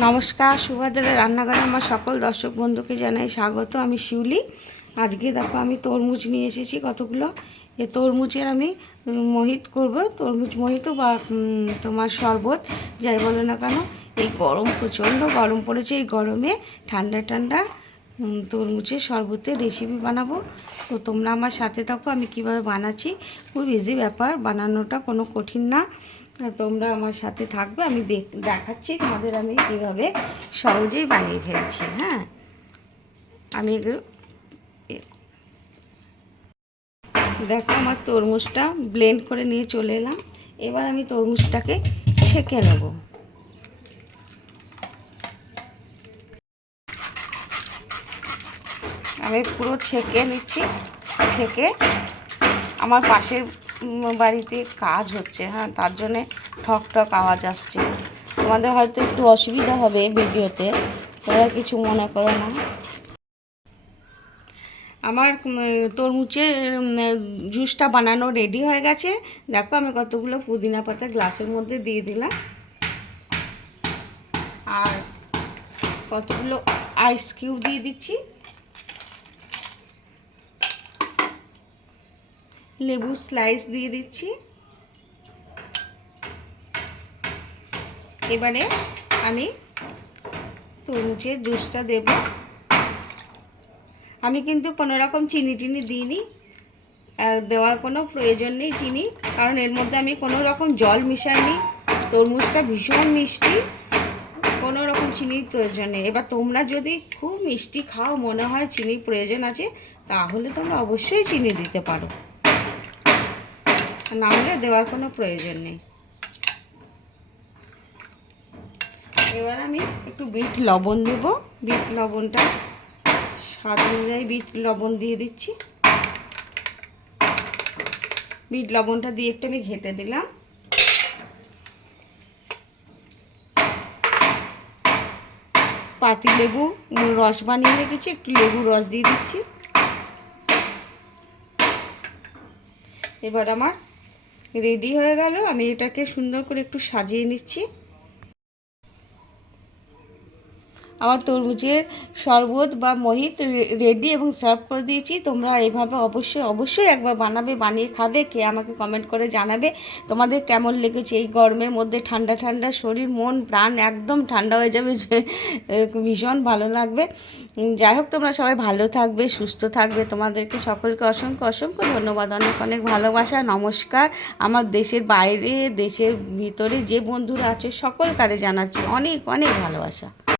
নমস্কার, সুভাদ্রার রান্নাঘরে আমার সকল দর্শক বন্ধুকে জানাই স্বাগত। আমি শিউলি। আজকে দেখো আমি তরমুজ নিয়ে এসেছি কতগুলো। এই তরমুজের আমি মোহিত করব, তরমুজ মোহিত বা তোমার শরবত যাই বলো না কেন। এই গরম, প্রচণ্ড গরম পড়েছে, এই গরমে ঠান্ডা ঠান্ডা তরমুজের শরবতের রেসিপি বানাবো। তো তোমরা আমার সাথে থাকো, আমি কিভাবে বানাচ্ছি। খুব ইজি ব্যাপার, বানানোটা কোনো কঠিন না। তোমরা আমার সাথে থাকবে, আমি দেখাচ্ছি তোমাদের আমি কীভাবে সহজেই বানিয়ে ফেলছি। হ্যাঁ, আমি দেখো আমার তরমুজটা ব্লেন্ড করে নিয়ে চলে এলাম। এবার আমি তরমুজটাকে ছেঁকে নেব। আমি পুরো ছেঁকে নিচ্ছি। ছেঁকে আমার পাশের বাড়িতে কাজ হচ্ছে, হ্যাঁ, তার জন্যে ঠক ঠক আওয়াজ আসছে। তোমাদের হয়তো একটু অসুবিধা হবে ভিডিওতে, তোমরা কিছু মনে করো না। আমার তরমুজের জুসটা বানানো রেডি হয়ে গেছে। দেখো আমি কতগুলো পুদিনা পাতা গ্লাসের মধ্যে দিয়ে দিলাম, আর কতগুলো আইস কিউব দিয়ে দিচ্ছি। লেবু স্লাইস দিয়ে দিচ্ছি। এবারে আমি তরমুজের জুসটা দেব। আমি কিন্তু কোনো রকম চিনি টিনি দিইনি, দেওয়ার কোনো প্রয়োজন নেই চিনি, কারণ এর মধ্যে আমি কোনো রকম জল মিশাইনি। তরমুজটা ভীষণ মিষ্টি, কোনো রকম চিনির প্রয়োজন নেই। এবার তোমরা যদি খুব মিষ্টি খাও, মনে হয় চিনির প্রয়োজন আছে, তাহলে তোমরা অবশ্যই চিনি দিতে পারো, না হলে দেওয়ার কোনো প্রয়োজন নেই। এবার আমি একটু বিট লবণ দেবো। বিট লবণটা স্বাদ অনুযায়ী বিট লবণ দিয়ে দিচ্ছি। বিট লবণটা দিয়ে একটু আমি ঘেঁটে দিলাম। পাতি লেবু রস বানিয়ে রেখেছি, একটু লেবু রস দিয়ে দিচ্ছি। এবার আমার রেডি হয়ে গেল। আমি এটাকে সুন্দর করে একটু সাজিয়ে নিচ্ছি। আমার তরমুজের শরবত বা মোহিত রেডি এবং সার্ভ করে দিয়েছি। তোমরা এইভাবে অবশ্যই একবার বানাবে, বানিয়ে খাবে, কে আমাকে কমেন্ট করে জানাবে তোমাদের কেমন লেগেছে। এই গরমের মধ্যে ঠান্ডা ঠান্ডা শরীর, মন প্রাণ একদম ঠান্ডা হয়ে যাবে, ভীষণ ভালো লাগবে। যাই হোক, তোমরা সবাই ভালো থাকবে, সুস্থ থাকবে। তোমাদেরকে সকলকে অসংখ্য অসংখ্য ধন্যবাদ, অনেক অনেক ভালোবাসা, নমস্কার। আমার দেশের বাইরে, দেশের ভিতরে যে বন্ধুরা আছে সকলকারে জানাচ্ছি অনেক অনেক ভালোবাসা।